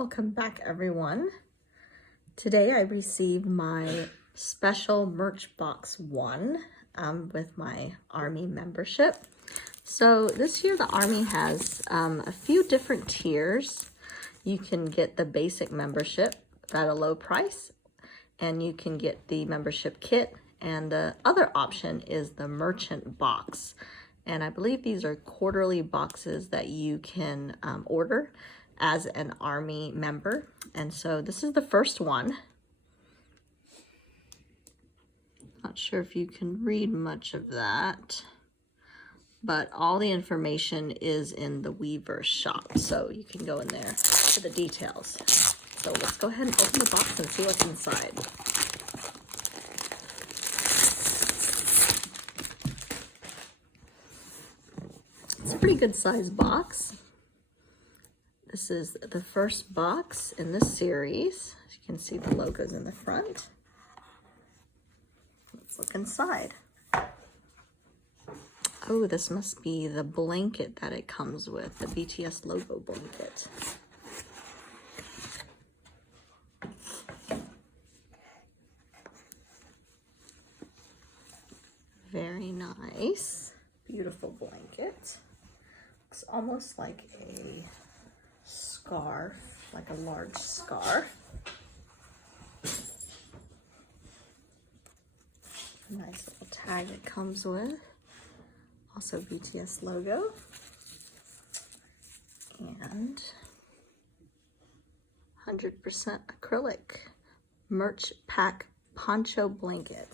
Welcome back, everyone. Today I received my special merch box 1 with my Army membership. So this year the Army has a few different tiers. You can get the basic membership at a low price, and you can get the membership kit, and the other option is the merchant box. And I believe these are quarterly boxes that you can order as an Army member. And so this is the first one. Not sure if you can read much of that, but all the information is in the Weaver shop, so you can go in there for the details. So let's go ahead and open the box and see what's inside. It's a pretty good size box. This is the first box in this series. As you can see, the logo's in the front. Let's look inside. Oh, this must be the blanket that it comes with, the BTS logo blanket. Very nice. Beautiful blanket. Looks almost like a scarf, like a large scarf. Nice little tag it comes with. Also BTS logo. And 100% acrylic merch pack poncho blanket.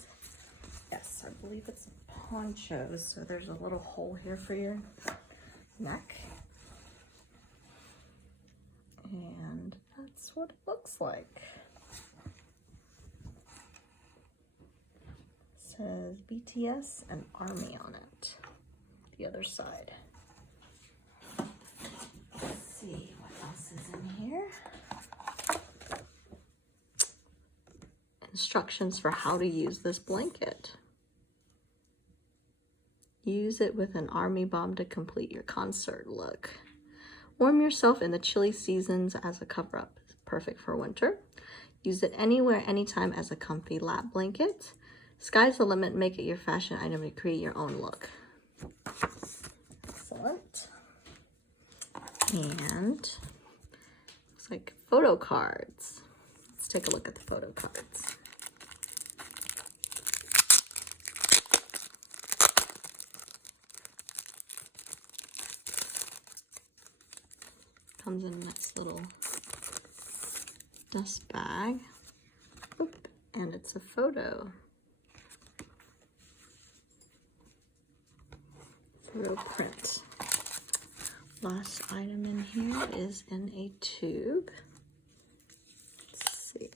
Yes, I believe it's a poncho, so there's a little hole here for your neck. And that's what it looks like. It says BTS and Army on it. The other side. Let's see what else is in here. Instructions for how to use this blanket. Use it with an Army bomb to complete your concert look. Warm yourself in the chilly seasons as a cover-up. Perfect for winter. Use it anywhere, anytime as a comfy lap blanket. Sky's the limit. Make it your fashion item to create your own look. Excellent. And looks like photo cards. Let's take a look at the photo cards. Comes in a nice little dust bag. Oop, and it's a photo. Photo print. Last item in here is in a tube. Let's see.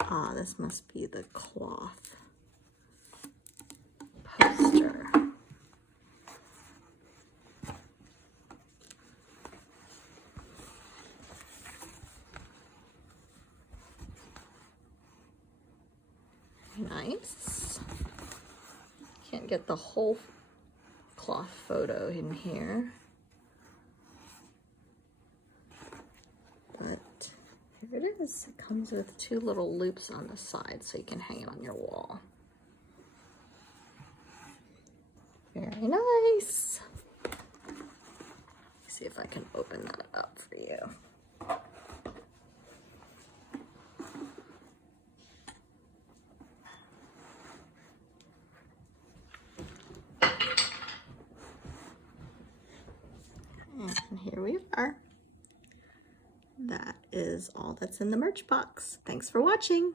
Ah, this must be the cloth poster. Nice. Can't get the whole cloth photo in here, but here it is. It comes with 2 little loops on the side so you can hang it on your wall. Very nice. Let's see if I can open that up for you. And here we are. That is all that's in the merch box. Thanks for watching.